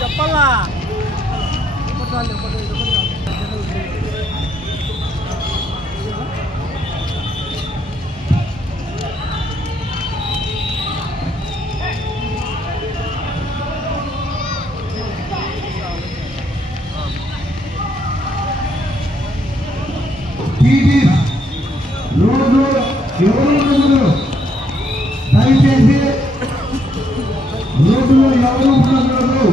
చెప్పాలా రోడ్లు ఎవరు దయచేసి రోడ్డులో ఎవరు ఉండకూడదు.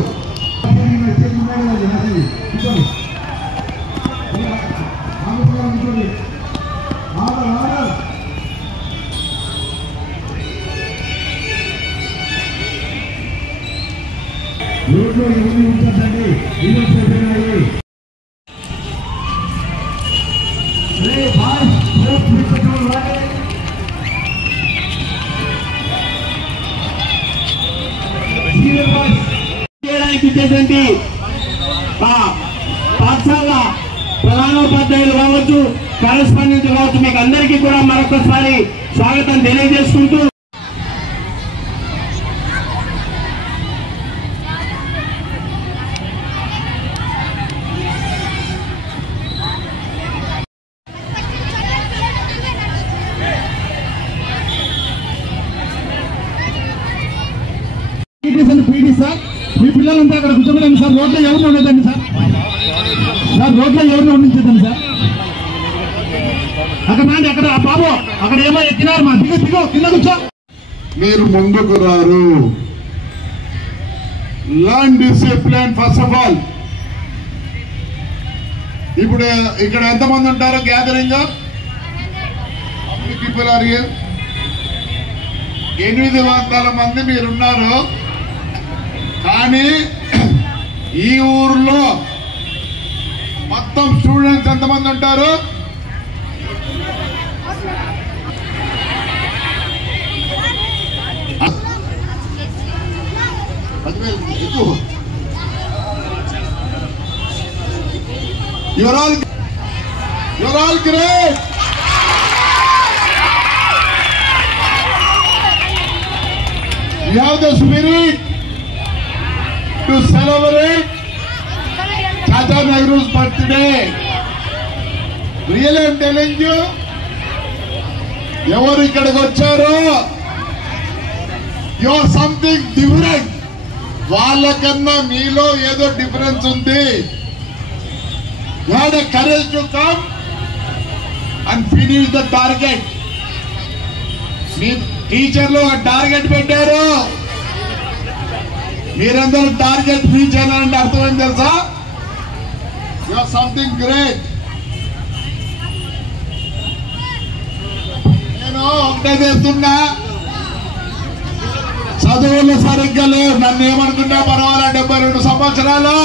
రోడ్లో ఎవరు ఉంటుందండి ఇల్లు చెప్పినాయి. చేయడానికి పాఠశాల ప్రధానోపాధ్యాయులు కావచ్చు, కరెస్పాండెంట్ కావచ్చు, మీకు అందరికీ కూడా మరొకసారి స్వాగతం తెలియజేసుకుంటూ పీటీ సార్, మీ పిల్లలంతా అక్కడ కూర్చోబెట్టండి సార్. రోడ్లో ఎవరిని ఉండదండి సార్. రోడ్లో ఎవరిని ఉండించదండి సార్. అక్కడ నాండి, అక్కడ బాబు అక్కడ ఏమో ఎక్కినారు. మా దిగు కింద కూర్చో. మీరు ముందుకు రారు. Learn discipline first of all. ఇప్పుడు ఇక్కడ ఎంతమంది ఉంటారు గ్యాదరింగ్? People are here. 800 మంది మీరున్నారు. కానీ ఈ ఊర్లో మొత్తం స్టూడెంట్స్ ఎంతమంది ఉంటారు? You're all great. You have the spirit to celebrate Chacha Nehru's birthday. Really, I'm telling you, ఎవరు ఇక్కడికి వచ్చారో యు ఆర్ సంథింగ్ డిఫరెంట్. వాళ్ళకన్నా మీలో ఏదో డిఫరెన్స్ ఉంది. You had a courage to come and finish the target. మీ టీచర్లు ఒక టార్గెట్ పెట్టారు. మీరందరూ టార్గెట్ రీచ్ అయినారంటే అర్థమైంది తెలుసా? You or something great. నేను ఒకటే చేస్తున్నా, చదువులు సరిగ్గా లేవు. నన్ను ఏమనుకున్నా పర్వాలా, 72 సంవత్సరాలు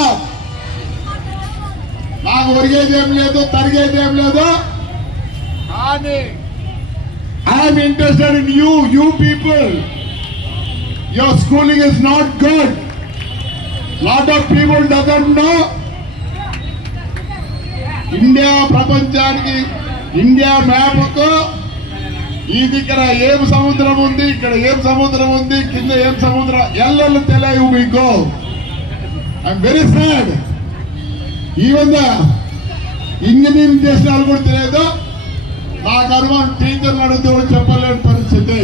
నాకు ఒరిగేది ఏం లేదు, తరిగేది ఏం లేదు. కానీ I am interested in you people. Your schooling is not good. Lot of people doesn't know. India ప్రపంచానికి ఇండియా మ్యాప్ కు ఇది ఇక్కడ ఏం సముద్రం ఉంది, ఇక్కడ ఏం సముద్రం ఉంది, కింద ఏం సముద్రం ఎల్లలు తెలియవు మీకు. I'm very sad. Even the engineering చేసిన వాళ్ళు కూడా తెలియదు. నాకు అనుమానం టీచర్లు అడిగితే కూడా చెప్పలేని పరిస్థితి.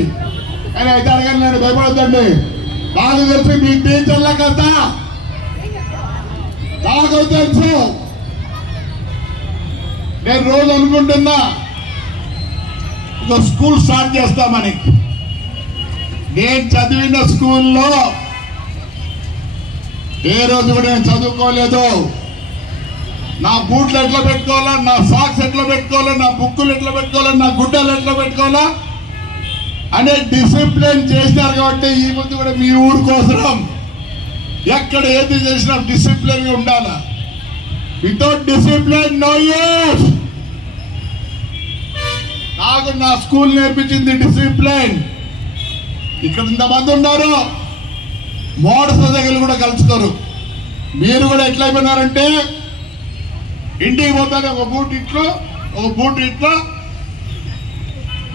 కానీ అయితే అడగని నేను భయపడద్దండి. నాకు తెలిసి మీ టీచర్ల కదా నాకు తెలుసు. నేను రోజు అనుకుంటున్నా స్కూల్ స్టార్ట్ చేస్తామని. నేను చదివిన స్కూల్లో ఏ రోజు కూడా నేను చదువుకోలేదు. నా బూట్లు ఎట్లా పెట్టుకోవాలా, నా సాక్స్ ఎట్లా పెట్టుకోవాలా, నా బుక్కులు ఎట్లా పెట్టుకోవాలా, నా గుడ్డలు ఎట్లా పెట్టుకోవాలా అనే డిసిప్లిన్ చేసినారు. కాబట్టి ఈ ముందు కూడా మీ ఊరు కోసం ఎక్కడ ఏది చేసినా డిసిప్లిన్ గా ఉండాలా. Without discipline no use. నాకు నా స్కూల్ నేర్పించింది డిసిప్లిన్. ఇక్కడ ఇంతమంది ఉన్నారు, మోటార్ సైకిల్ కూడా కలుసుకోరు. మీరు కూడా ఎట్లా అయిపోయినారంటే ఇంటికి పోతానే ఒక బూట్ ఇట్లు ఒక బూట్ ఇట్లా.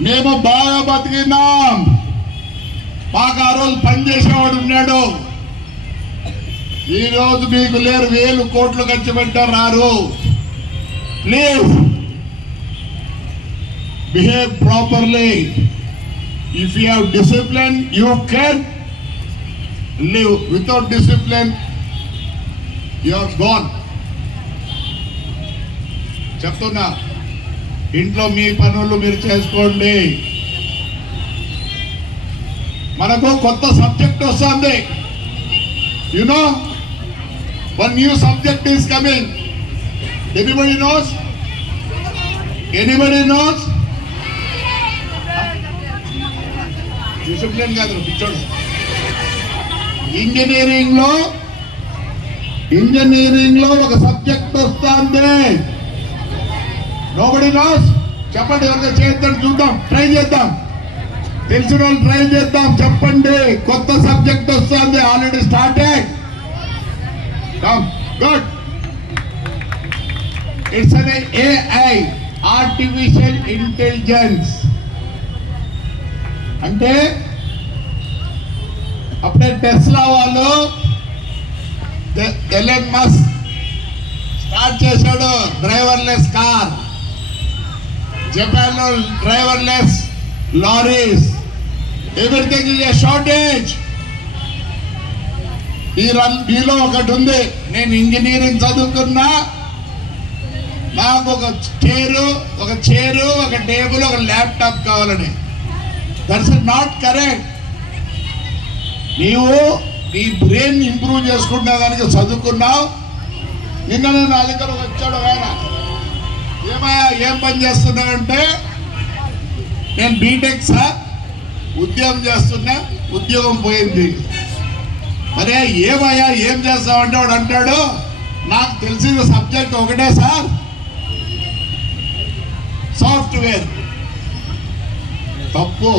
మేము బాగా బతికినాం. మాకు ఆ రోజు పని చేసేవాడు ఉన్నాడు. ఈ రోజు మీకు లేరు, 1000 కోట్లు ఖర్చు పెట్టారు. Please behave properly. If you have discipline, you can live. Without discipline, you are gone. చెప్తున్నా, ఇంట్లో మీ పనులు మీరు చేసుకోండి. మనకు కొత్త సబ్జెక్ట్ వస్తుంది. You know, one new subject is coming. Anybody knows? Anybody knows? Discipline కాదు, పిచ్చోడు. ఇంజనీరింగ్ లో ఒక సబ్జెక్ట్ వస్తుంది. Nobody nose. చెప్పండి, ఎవరికైనా చేద్దాం, చూద్దాం, ట్రై చేద్దాం. తెలిసిన వాళ్ళు ట్రై చేద్దాం. చెప్పండి, కొత్త సబ్జెక్ట్ వస్తుంది. Already started. Good. It's an AI, artificial intelligence. అంటే అప్పుడే టెస్లా వాళ్ళు, ఎలన్ మస్క్ స్టార్ట్ చేశాడు డ్రైవర్లెస్ కార్. జపాన్ లో driverless lorries. Everything is a shortage. ఈలో ఒకటి ఉంది. నేను ఇంజనీరింగ్ చదువుకున్నా, నాకు ఒక చైరు, ఒక టేబుల్, ఒక ల్యాప్టాప్ కావాలని. That's not correct. నీవు నీ బ్రెయిన్ ఇంప్రూవ్ చేసుకునే దానికి చదువుకున్నావు. నిన్న నా దగ్గర వచ్చాడు ఆయన, ఏమయ్యా ఏం పని చేస్తున్నావంటే, నేను బీటెక్ సార్, ఉద్యోగం చేస్తున్నా, ఉద్యోగం పోయింది. అరే ఏమయ్యా ఏం చేస్తావంటే వాడు అంటాడు, నాకు తెలిసిన సబ్జెక్ట్ ఒకటే సార్, సాఫ్ట్వేర్. తప్పు.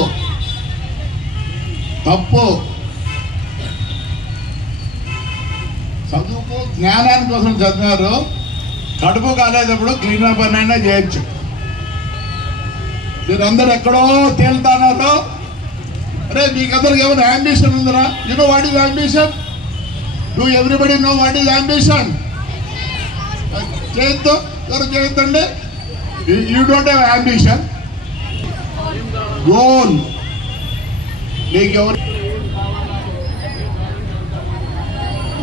చదువుకు జ్ఞానాని కోసం చదివారు. కడుపు కాలేటప్పుడు క్లీనర్ పని అయినా చేయొచ్చు. మీరందరూ ఎక్కడో తేలుతున్నారు. అరే మీకందరికి ఏమైనా అంబిషన్ ఉందరా? You know what is ambition? Do everybody know what is ambition? చేయొద్దు, ఎవరు చేయొద్దండి. You don't have ambition. Goal మీకు ఎవరు?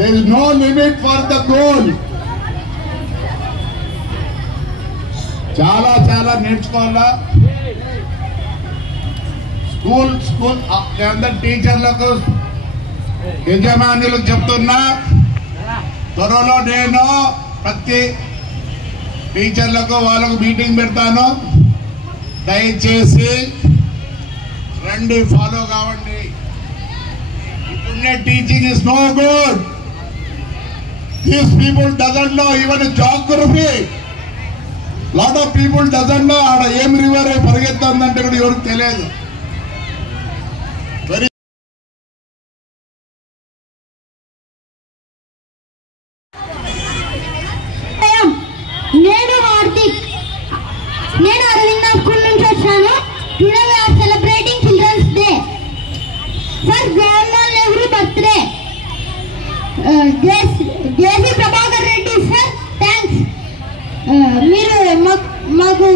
there is no limit for the goal. చాలా నేర్చుకోవాలా. స్కూల్ అందరు టీచర్లకు, యజమానులకు చెప్తున్నా, త్వరలో నేను ప్రతి టీచర్లకు వాళ్ళకు మీటింగ్ పెడతాను. దయచేసి రండి, ఫాలో కావండి. ఇప్పుడున్న teaching is no good. These people doesn't know even geography. Lot of people doesn't know ఆడ ఏం రివర్ పరిగెత్తుందంటే కూడా ఎవరికి తెలియదు. నేను హార్దిక్, నేను అరవింద స్కూల్ నుంచి వచ్చాను. Today we are celebrating children's day for Jawaharlal Nehru birthday. JC Prabhakar Reddy sir, thanks. మీరు మాకు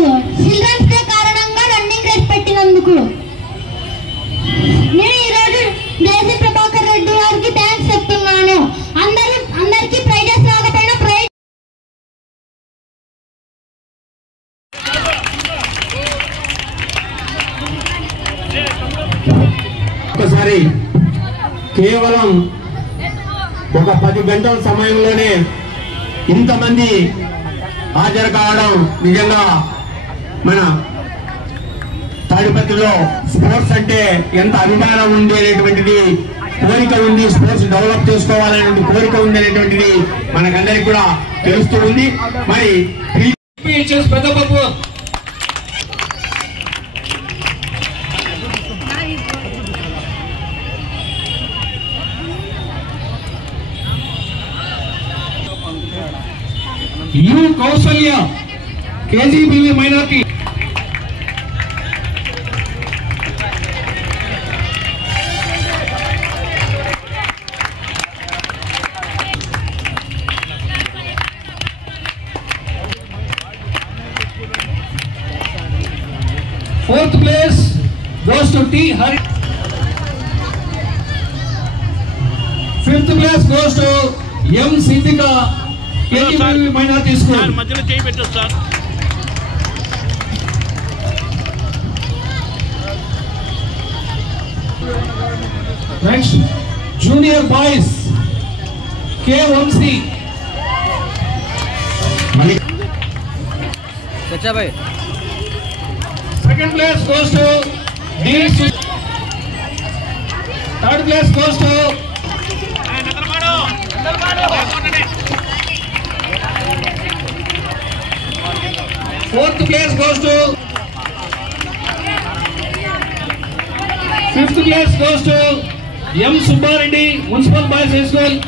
చిల్డ్రన్స్ డే కారణంగా రన్నింగ్ రేస్ పెట్టినందుకు. నేను ఈరోజు జేసీ ప్రభాకర్ రెడ్డి గారికి థ్యాంక్స్ చెప్తున్నాను. అందరికీ ప్రైజెస్ రాకపోయినా ప్రైజ్ ఒకసారి కేవలం ఒక 10 గంటల సమయంలోనే ఇంతమంది హాజరు కావడం నిజంగా మన తాడిపత్రిలో స్పోర్ట్స్ అంటే ఎంత అభిమానం ఉంది అనేటువంటిది, కోరిక ఉంది, స్పోర్ట్స్ డెవలప్ చేసుకోవాలనే కోరిక ఉంది అనేటువంటిది మనకందరికి కూడా తెలుస్తూ ఉంది. మరి పెద్దపప్పు యు Kausalya KGBV minority. Fourth place goes to T. Hari. Fifth place goes to M. Siddhika, KGBV Minority School. మధ్యలో చేయి పెట్టొచ్చు sir. Next, Junior Boys, K1C. Second place goes to D. Third place goes to fourth place goes to fifth place goes to M. Subbareddy Municipal Boys High School.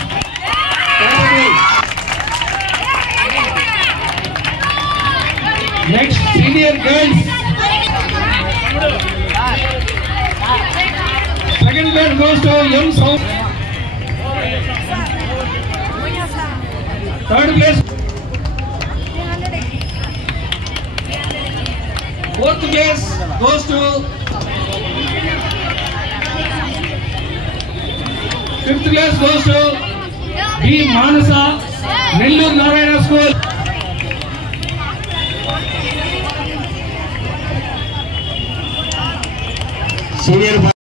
Next, senior girls. Second place goes to M. South. Third place. Fourth place goes to fifth place goes to B. Manasa Nellur Narayana School. Senior